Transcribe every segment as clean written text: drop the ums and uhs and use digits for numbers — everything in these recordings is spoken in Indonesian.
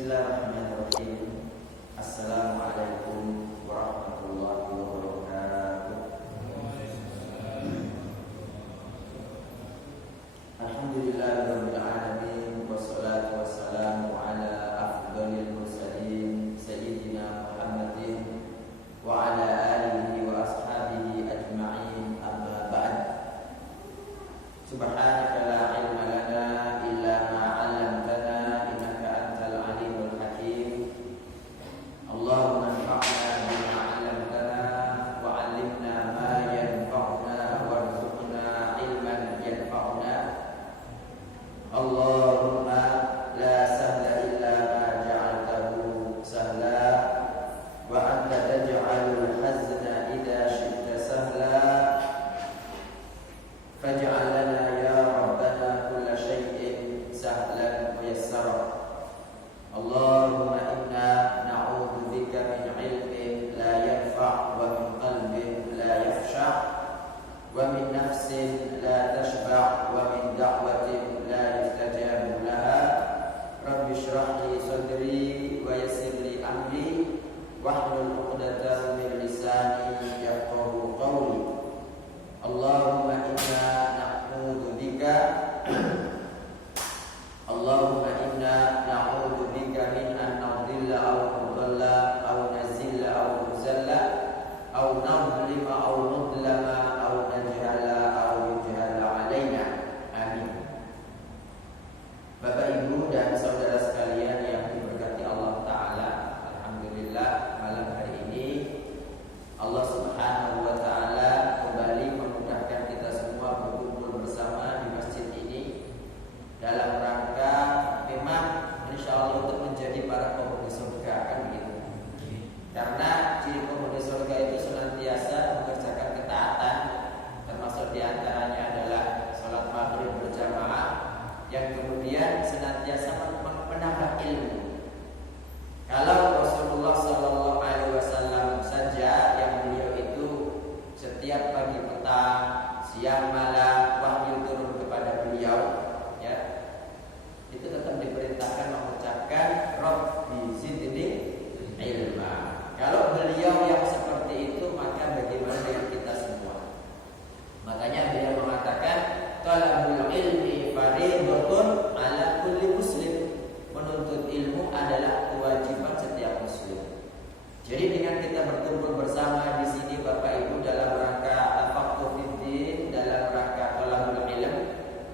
Bismillahirrahmanirrahim. Assalamualaikum warahmatullahi wabarakatuh. Alhamdulillahirabbil alamin wassalatu wassalamu ala afdhalil mursalin sayyidina Muhammadin wa ala alihi wa ashabihi ajma'in, amma ba'd. Subhanaka la ilma lana illa ma 'allamtana innaka antal alimul hakim. Allahumma anfa'na bima 'allamtana wa 'allimna ma yanfa'una warzuqna ilman yanfa'una. Allahumma la sahla illa ma ja'altahu sahla wa anta taj'alul hazna idza syi'ta sahla. Faj'al lana ya rabbana kulla syai'in sahlan wa yassara. Allahumma inna na'udzu bika min ilmin la yanfa' wa min qalbin la yakhsha' wa min nafsin la tashba' wa min da'watin la yustajabu laha. Rabbi shrah li sadri wa yassir li amri wahlul 'uqdatam min lisani yafqahu qawli. Allahumma inna na'udzu bika Allahumma inna na'udzu bika min an nadhilla aw nudalla aw nazilla aw nuzalla aw nadhlima aw nudlama aw najhala aw yujhala alaina. Amin. Bapak, Ibu, dan saudara sekalian yang diberkati Allah Ta'ala, alhamdulillah malam hari ini Allah Subhanahu wa Ta'ala kembali memudahkan kita semua berkumpul bersama di masjid ini dalam rangka memang insya Allah untuk menjadi para penghuni surga, kan begitu. Karena ciri penghuni surga itu senantiasa mengerjakan ketaatan, termasuk diantaranya adalah sholat maghrib berjamaah, yang kemudian senantiasa menambah ilmu. Kalau Rasulullah Sallallahu Alaihi Wasallam saja yang beliau itu setiap pagi petang, siang malam wahyu turun kepada beliau, ya, itu tetap diperintahkan mengucapkan Rabbi zidni ilma. Kalau beliau yang seperti itu, maka bagaimana dengan kita semua? Makanya beliau mengatakan talabul ilmi fardhatun ala kulli muslim. Menuntut ilmu adalah kewajiban setiap muslim. Jadi dengan kita berkumpul bersama di sini Bapak Ibu dalam rangka tafaqquh fiddin, dalam rangka talabul ilm,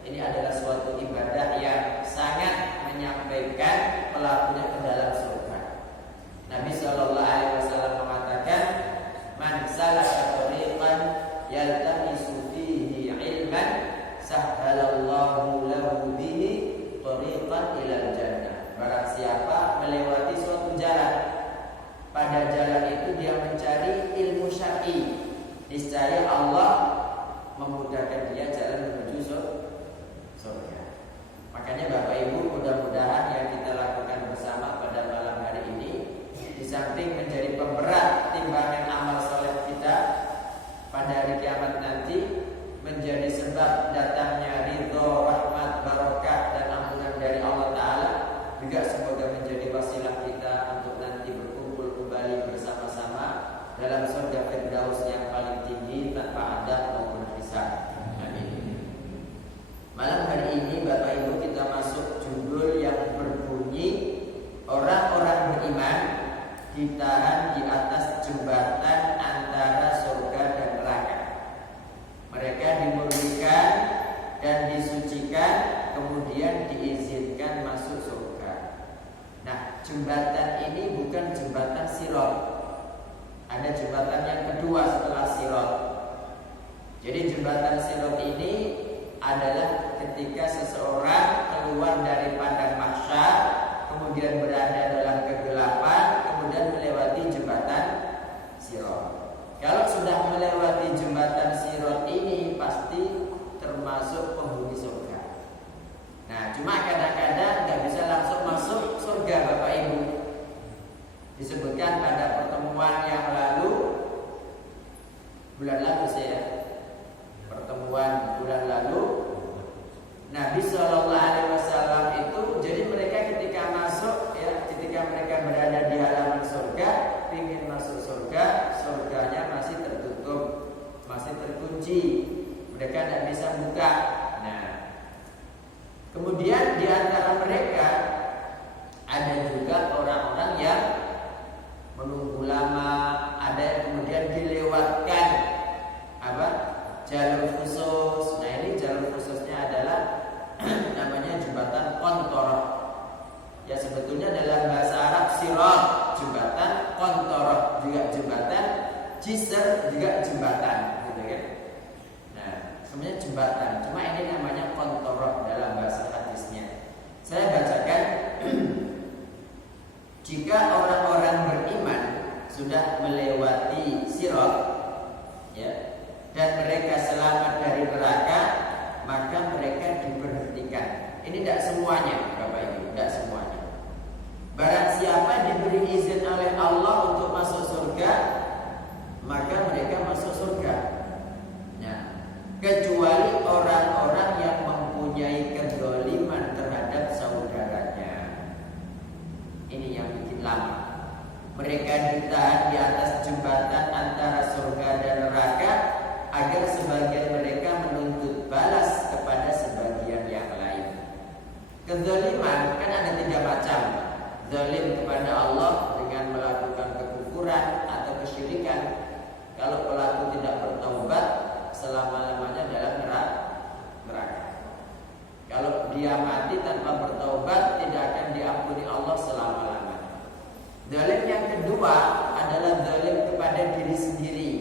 ini adalah suatu ibadah yang sangat menyampaikan pelakunya ke dalam surga. Nabi sallallahu alaihi wasallam mengatakan, "Man salaka tariqan yaltamisu fihi ilman, sahhalallahu lahu bihi tariqan ilal jannah." Barang siapa melewati suatu jalan, pada jalan itu dia mencari ilmu syar'i, niscaya Allah memudahkan dia jalan menuju surga. Makanya Bapak Ibu, mudah-mudahan yang kita lakukan bersama pada malam hari ini, di samping menjadi pemberat timbangan amal soleh kita pada hari kiamat nanti, menjadi sebab datangnya ridho, rahmat, barokah dan ampunan dari Allah Ta'ala, juga semoga menjadi wasilah kita untuk nanti berkumpul kembali bersama-sama dalam surga Firdaus yang paling tinggi tanpa adab maupun hisab. Amin. Malam hari ini Bapak Ibu, kita masuk judul yang berbunyi orang-orang beriman ditahan di atas jembatan antara surga dan neraka. Mereka dimurnikan dan disucikan, kemudian diizinkan masuk surga. Nah, jembatan ini bukan jembatan Sirat. Ada jembatan yang kedua setelah Sirat. Jadi jembatan Sirat ini adalah ketika seseorang keluar dari padang mahsyar, kemudian berada dalam kegelapan, kemudian melewati jembatan Sirat. Kalau sudah melewati jembatan Sirat ini, pasti termasuk penghuni surga. Nah, cuma kadang-kadang nggak bisa langsung masuk surga Bapak Ibu. Disebutkan pada pertemuan yang lalu, bulan lalu pertemuan bulan lalu, Nabi Shallallahu Alaihi Wasallam itu, jadi mereka ketika masuk, ya, ketika mereka berada di halaman surga, ingin masuk surga, surganya masih tertutup, masih terkunci, mereka tidak bisa buka. Nah, kemudian di antara mereka ada juga orang-orang yang menunggu lama, ada yang kemudian dilewatkan jalur khusus. Nah, ini jalur khususnya adalah namanya jembatan Qantarah. Ya, sebetulnya dalam bahasa Arab sirat jembatan, Qantarah juga jembatan, Jisr juga jembatan, gitu kan? Nah, sebenarnya jembatan, cuma ini namanya Qantarah dalam bahasa hadisnya. Saya bacakan. Jika orang-orang beriman sudah melewati sirat, ya, dan mereka selamat dari neraka, maka mereka diberhentikan. Ini tidak semuanya, Bapak Ibu, tidak semuanya. Barang siapa diberi izin oleh Allah untuk masuk surga, maka mereka masuk surga. Nah, kecuali orang-orang yang mempunyai kezaliman terhadap saudaranya. Ini yang bikin lama. Mereka ditahan di atas jembatan antara surga dan neraka agar sebagian mereka menuntut balas kepada sebagian yang lain. Kezaliman kan ada 3 macam. Zalim kepada Allah dengan melakukan kekufuran atau kesyirikan. Kalau pelaku tidak bertaubat, selama-lamanya dalam neraka. Kalau dia mati tanpa bertaubat, tidak akan diampuni Allah selama-lamanya. Zalim yang kedua adalah zalim kepada diri sendiri.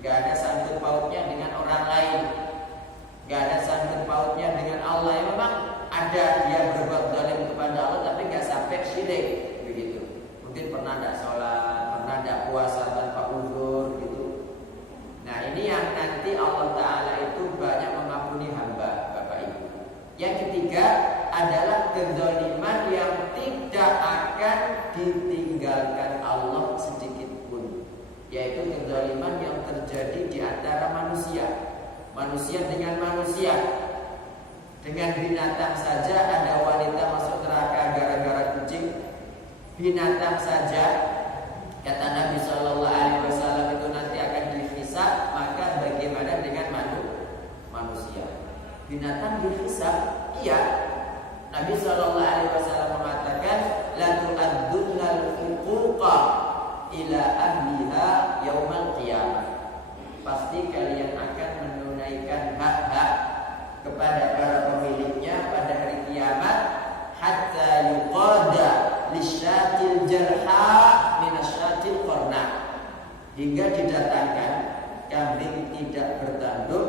Gak ada sangkut pautnya dengan orang lain, gak ada sangkut pautnya dengan Allah. Yang memang ada dia berbuat zalim kepada Allah, tapi gak sampai syirik begitu. Mungkin pernah tidak sholat, pernah tidak puasa tanpa uzur gitu. Nah, ini yang nanti Allah Ta'ala itu banyak mengampuni hamba, Bapak Ibu. Yang ketiga adalah kezaliman yang tidak akan ditinggalkan Allah sedikit pun, yaitu kezaliman yang terjadi di antara manusia. Manusia dengan manusia. Dengan binatang saja ada wanita masuk neraka gara-gara kucing. Binatang saja, kata Nabi SAW, itu nanti akan dihisab. Maka bagaimana dengan manusia? Binatang dihisab, iya. Nabi SAW mengatakan, la tu'addunnal huquqa ila ahliha yaumal qiyamah. Pasti kalian akan menunaikan hak-hak kepada para pemiliknya pada hari kiamat, hatta yuqada lisyatil jarha minasyatil qarna, hingga didatangkan kambing tidak bertanduk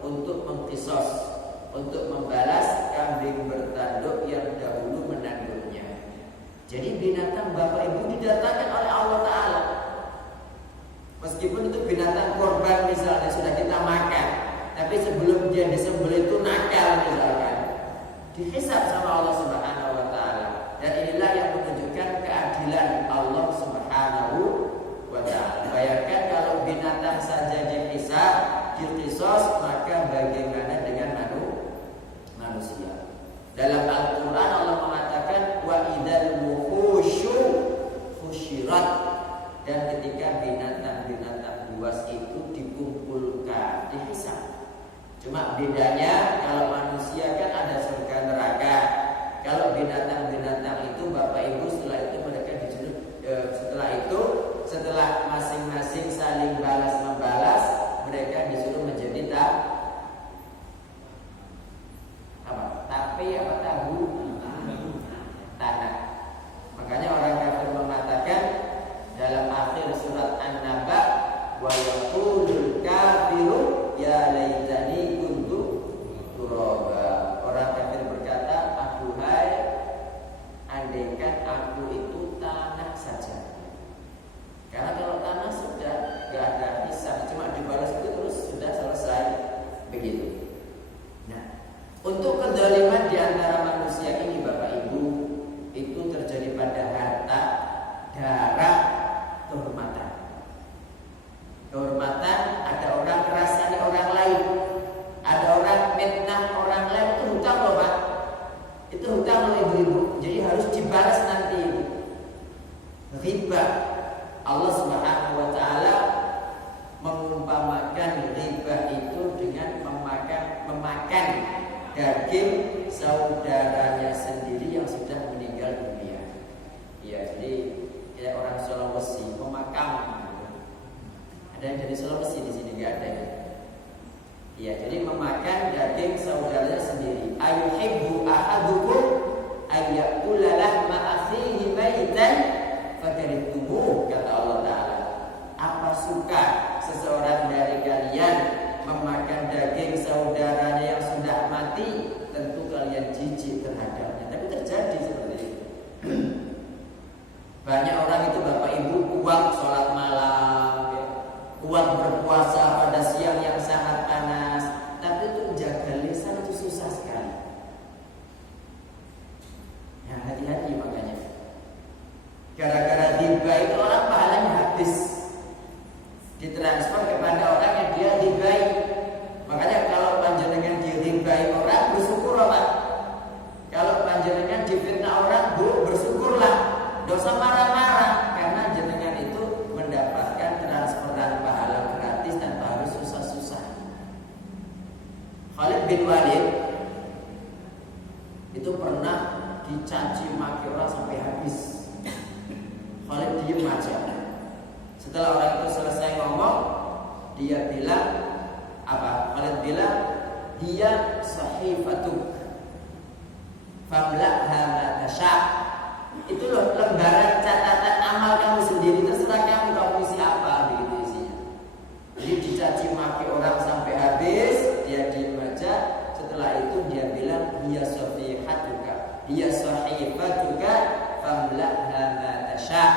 untuk mengkisos, untuk membalas kambing bertanduk yang dahulu menanduknya. Jadi binatang Bapak Ibu didatangkan oleh Allah Ta'ala. Meskipun itu binatang korban misalnya sudah kita makan, tapi sebelum dia disembelih itu nakal misalkan, dihisab sama Allah Subhanahu wa Ta'ala. Dan inilah yang menunjukkan keadilan Allah Subhanahu wa Ta'ala. Bayangkan kalau binatang saja dihisab, dikisos, maka bagaimana dengan manusia? Dalam Al-Quran Allah mengatakan wa idzal wuhusyu husyirat. Dan ketika binatang-binatang buas itu dikumpulkan, dihisab. Cuma bedanya kalau manusia kan ada surga neraka. Kalau binatang-binatang itu Bapak Ibu setelah itu mereka disuruh setelah masing-masing saling balas membalas, mereka disuruh menjadi tanah. Makanya orang kafir mengatakan dalam akhir surat An-Naba, wa yaqulul kafiru ya laitani kuntu turaba. Orang kafir berkata, aduhai andaikan aku itu riba. Allah Subhanahu wa taala mengumpamakan riba itu dengan memakan daging saudaranya sendiri yang sudah meninggal dunia. Ya, jadi kayak orang Sulawesi memakam. Ada yang dari Sulawesi di sini nggak ada ya? Ya, jadi memakan daging saudaranya sendiri. Ayuhibbu ahadukum ayyakula lahma akhihi maitan fakarihtumuh, kata Allah Ta'ala. Apa suka seseorang dari kalian memakan daging saudaranya yang sudah mati? Tentu kalian jijik terhadapnya. Tapi terjadi seperti itu. Banyak orang itu Bapak Ibu kuat sholat malam, ya, kuat berpuasa pada siang yang sangat panas, tapi itu menjaga lisan itu susah sekali. Ya, hati-hati makanya. Gara-gara riba itu orang pahalanya habis, ditransfer kepada orang yang dia ribai. Makanya kalau panjenengan diribai orang, bersyukur Allah. Kalau panjenengan difitnah orang, bersyukurlah. Dosa marah-marah, karena jenengan itu mendapatkan transferan pahala gratis tanpa harus susah-susah. Khalid bin Walid itu pernah dicaci maki orang sampai habis. Khalid diem aja. Setelah orang itu selesai ngomong, dia bilang apa? Khalid bilang, dia sahifatuk famla'ha ma tasha'. Itu loh lembaran catatan amal kamu sendiri, terserah kamu isi apa, begitu isinya. Jadi dicaci maki orang sampai habis, dia diem aja. Setelah itu dia bilang, hiya sahifatuka famla'ha ma tasha'.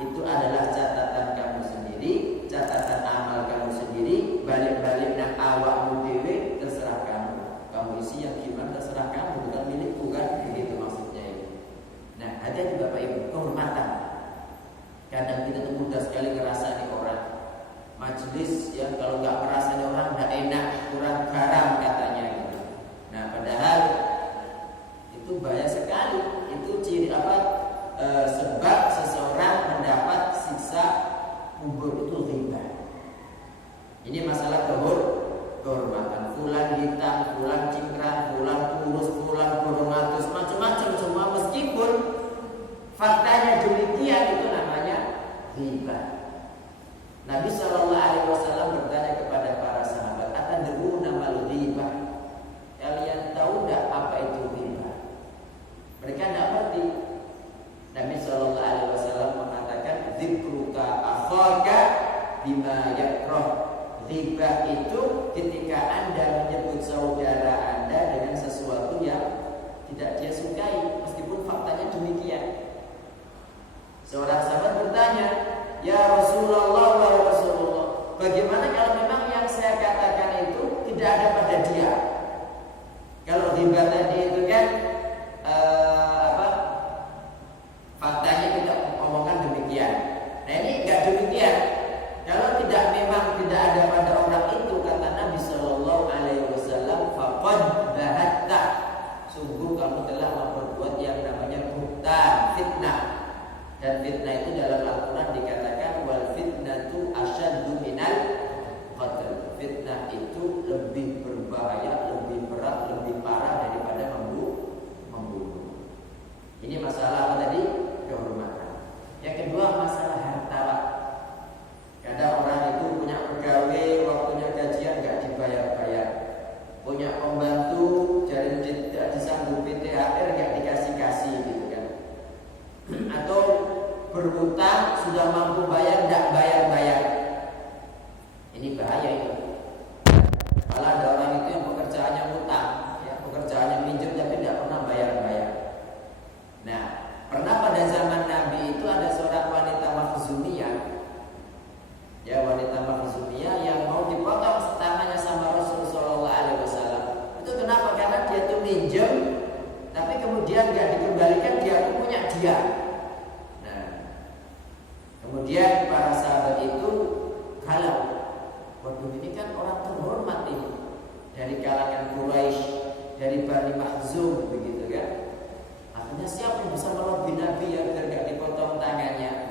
Itu adalah catatan kamu sendiri, catatan amal kamu sendiri. Balik-balik nang awakmu dhewe, terserah kamu. Kamu isi yang gimana terserah kamu, bukan milikku kan, begitu maksudnya itu. Nah, hati-hati Bapak Ibu, kehormatan. Kadang kita tuh mudah sekali ngerasani orang. Majelis ya, kalau nggak ngerasani orang nggak enak, kurang garam katanya gitu. Nah, padahal itu bahaya sekali. Itu ciri apa? Sebab seseorang mendapat siksa kubur, itu riba. Ini masalah kehormatan. Fulan hitam, fulan cingkrang, fulan kurus, fulan koromatus, macam-macam semua, meskipun faktanya demikian, itu namanya riba. Nabi SAW bertanya kepada para sahabat, atadruna mal riba? Kalian tahu tidak apa itu riba? Mereka tidak ngerti. Nabi SAW mengatakan, dzikruka akhaka bima yakrah. Riba itu ketika Anda menyebut saudara Anda dengan sesuatu yang tidak dia sukai, meskipun faktanya demikian. Seorang sahabat bertanya, ya Rasulullah, wa Rasulullah, bagaimana kalau memang yang saya katakan itu tidak ada pada dia? Kalau riba tadi itu kan faktanya kita omongkan demikian. Nah, ini enggak demikian. Kalau memang tidak ada pada orang itu, kata Nabi Shallallahu Alaihi Wasallam, faqad bahatta, sungguh kamu telah memperbuat yang namanya buhtan, fitnah. Dan fitnah itu dalam Al-Quran dikatakan wal fitnatu asyaddu minal qatl. Fitnah itu lebih berbahaya, lebih berat, lebih parah daripada membunuh. Ini masalah apa tadi? Kehormatan. Yang kedua, masalah harta. Kadang orang itu punya pegawai, waktunya gajian nggak dibayar-bayar. Punya pembantu, jadi tidak disanggupi THR, nggak dikasih-kasih gitu kan. Atau berhutang, sudah mampu bayar, nggak bayar-bayar. Ini bahaya itu. Malah ada orang itu yang pekerjaannya hutang, ya, pekerjaannya minjem tapi tidak pernah bayar-bayar. Nah, pernah pada zaman Nabi itu ada seorang wanita Makhzumiyah. Ya, wanita Makhzumiyah yang mau dipotong tangannya sama Rasul Sallallahu Alaihi Wasallam. Itu kenapa? Karena dia tuh minjem, tapi kemudian nggak dikembalikan, dia pun punya dia. Nah, kemudian para sahabat itu kalau, waduh ini kan orang terhormat ini, dari kalangan Quraisy, dari Bani Makhzum begitu kan. Akhirnya siapa yang bisa melobi Nabi ya biar nggak dipotong tangannya?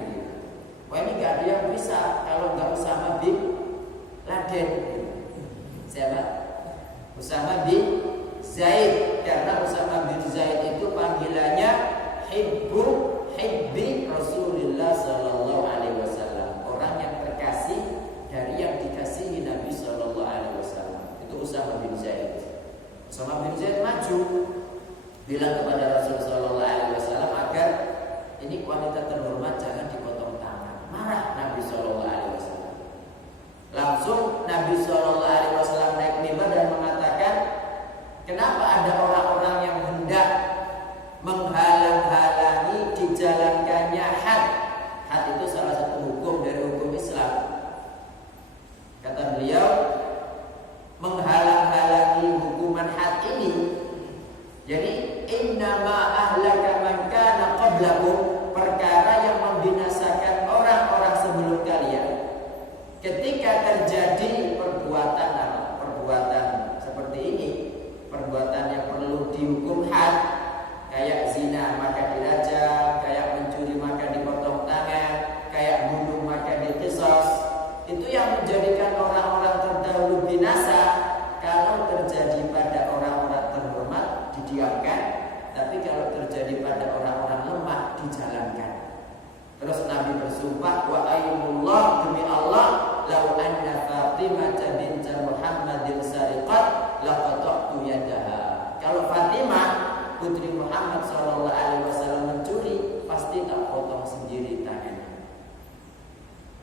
bersumpah wa ayyullah, demi Allah, lau anna Fatimah bint Muhammadin sariqat laqata'tu yadaha. Kalau Fatimah putri Muhammad sallallahu alaihi wasallam mencuri, pasti tak potong sendiri tangannya.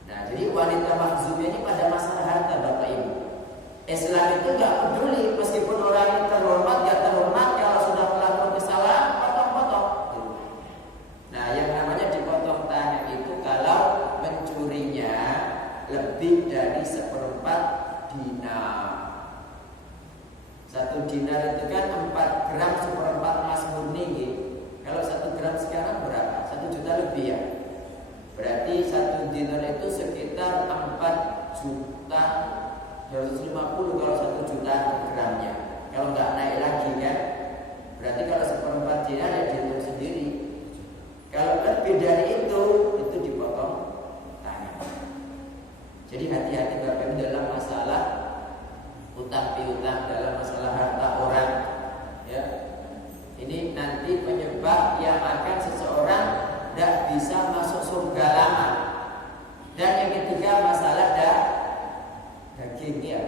Nah, jadi wanita makhzumiyah ini pada masalah harta Bapak Ibu. Islam itu gak peduli meskipun orang ini terhormat gak terhormat, kalau sudah melakukan kesalahan potong-potong. Nah, yang namanya dipotong tangan itu kalau mencurinya lebih dari 1/4 dinar. 1 dinar itu kan 4 gram 1/4 emas murni gitu. Kalau 1 gram sekarang berapa? 1 juta lebih ya. Berarti 1 dinar itu sekitar 4 juta 250 kalau 1 juta gramnya. Kalau nggak naik lagi kan, berarti kalau 1/4 dinar ya dihitung sendiri. Kalau lebih dari itu dipotong tangan. Jadi hati-hati Bapak Ibu dalam masalah utang piutang, dalam masalah harta orang. Ya, ini nanti penyebab yang akan seseorang tidak bisa masuk surga lama. Dan yang ketiga masalah daging ya,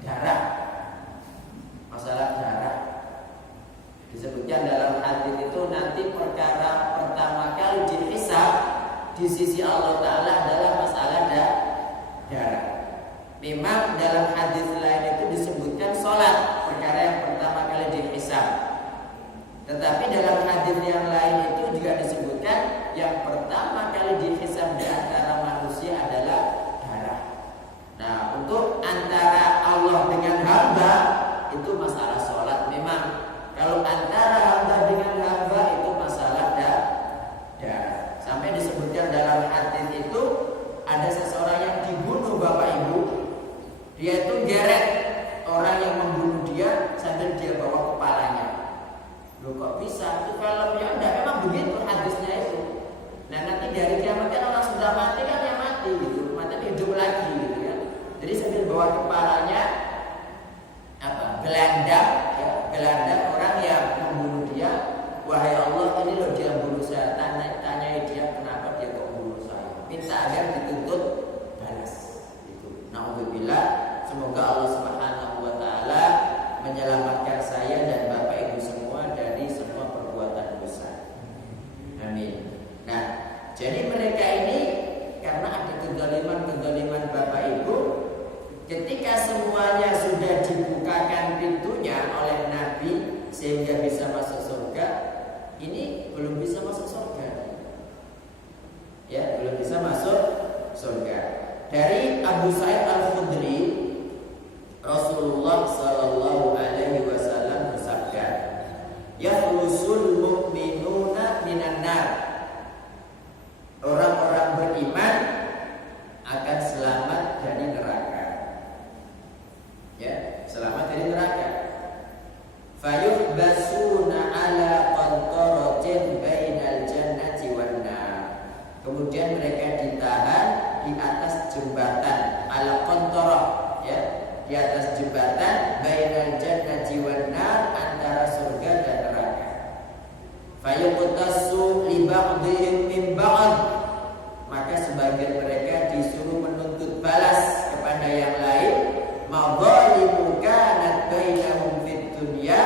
darah. Masalah darah disebutkan dalam hadis itu nanti perkara pertama kali dihisab di sisi Allah Ta'ala adalah masalah darah. Memang dalam hadis lain itu disebutkan sholat, perkara yang pertama kali dihisab. Tetapi dalam hadis yang lain itu juga disebutkan yang pertama kali dihisab di antara manusia adalah darah. Nah, untuk antara Allah dengan hamba itu masalah sholat memang. Kalau antara hamba dengan hamba itu masalah darah. Sampai disebutkan dalam hadis itu ada seseorang yang dibunuh Bapak Ibu. Dia itu geret orang yang membunuh dia sambil dia bawa kepalanya. Loh kok bisa? Itu filmnya enggak, memang begitu hadisnya itu. Nah, nanti dari kiamat kan orang sudah mati kan ya mati gitu, mati hidup lagi gitu ya. Jadi sambil bawa kepalanya gelandang ya, gelandang orang yang membunuh dia. Wahai Allah, ini loh dia bunuh saya. Tanyai dia kenapa dia kok bunuh saya. Minta agar dituntut balas. Itu. Na'udzubillah. Semoga Allah Subhanahu wa taala menyelamatkan saya dan Bapak Ibu semua dari semua perbuatan dosa. Amin. Nah, jadi mereka ini karena ada kezaliman Bapak Ibu, ketika semuanya sudah dibukakan pintunya oleh Nabi sehingga bisa masuk surga, ini belum bisa masuk surga. Ya, belum bisa masuk surga. Dari Abu Sa'id Al-Khudri, Rasulullah sallallahu alaihi wasallam bersabda, "Yakhlusul mu'minuna minan nar." Orang-orang beriman akan selamat dari neraka. Ya, selamat dari neraka. Fayuhbasuna ala qantaratin bainal jannati wan nar. Kemudian mereka ditahan di atas jembatan ala qantarah, ya, di atas jembatan bainal jannati wan nar, antara surga dan neraka. Fayuqtasu li ba'dihim min ba'd. Maka sebagian mereka disuruh menuntut balas kepada yang lain, madzalimu kanat bainahum fid dunya,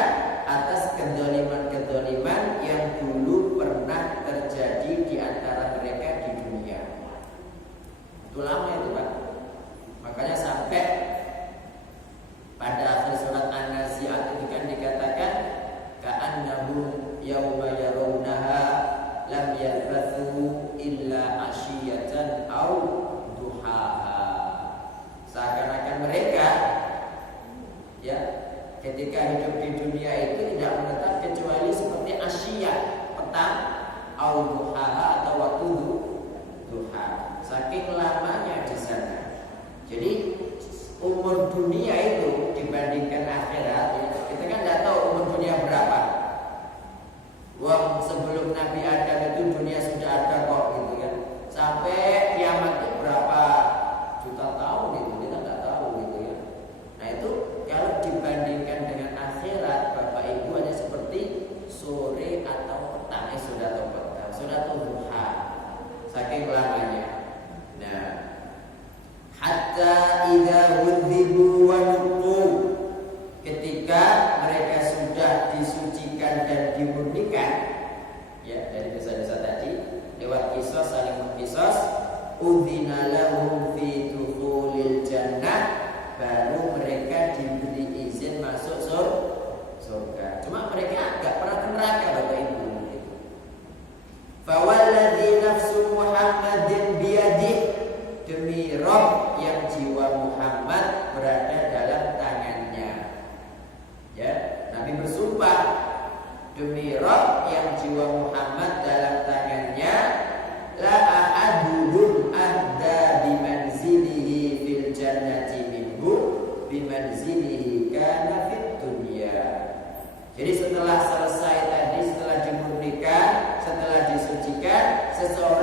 atas kezaliman-kezaliman yang dulu pernah terjadi di antara mereka di dunia. Itu lama itu Pak. Makanya sampai pada akhir surat An-Nazi'at itu kan dikatakan ka'annahum yawma yarawnaha lam yalbathu illa asyiyatan aw duhaha. Seakan-akan mereka ya ketika hidup di dunia itu tidak menetap kecuali seperti asyiyah, petang, aw duhaha atau waktu duha. Saking lamanya di sana. Jadi umur dunia itu dibandingkan akhirat, kita kan tidak tahu umur dunia berapa. Wah, sebelum Nabi Adam itu dunia sudah ada kok gitu kan. Sampai kiamat itu berapa juta tahun itu kita nggak tahu gitu ya. Nah itu kalau dibandingkan dengan akhirat, Bapak Ibu hanya seperti sore atau petang, sudah atau petang, sudah atau duha. Saking lamanya. udzina lahum fi dukhulil jannah, baru mereka diberi izin masuk surga. Cuma mereka enggak pernah ke neraka, Bapak Ibu. Fawalladzi nafsu Muhammadin biyadih, demi Roh yang jiwa Muhammad berada dalam tangannya. Ya, Nabi bersumpah, demi Roh yang jiwa Muhammad dalam tangannya, la ahadun ahda bimanzilihi fil jannati minhu bimanzilihi kana fid dunya. Jadi setelah selesai tadi, setelah dimurnikan, setelah disucikan, seseorang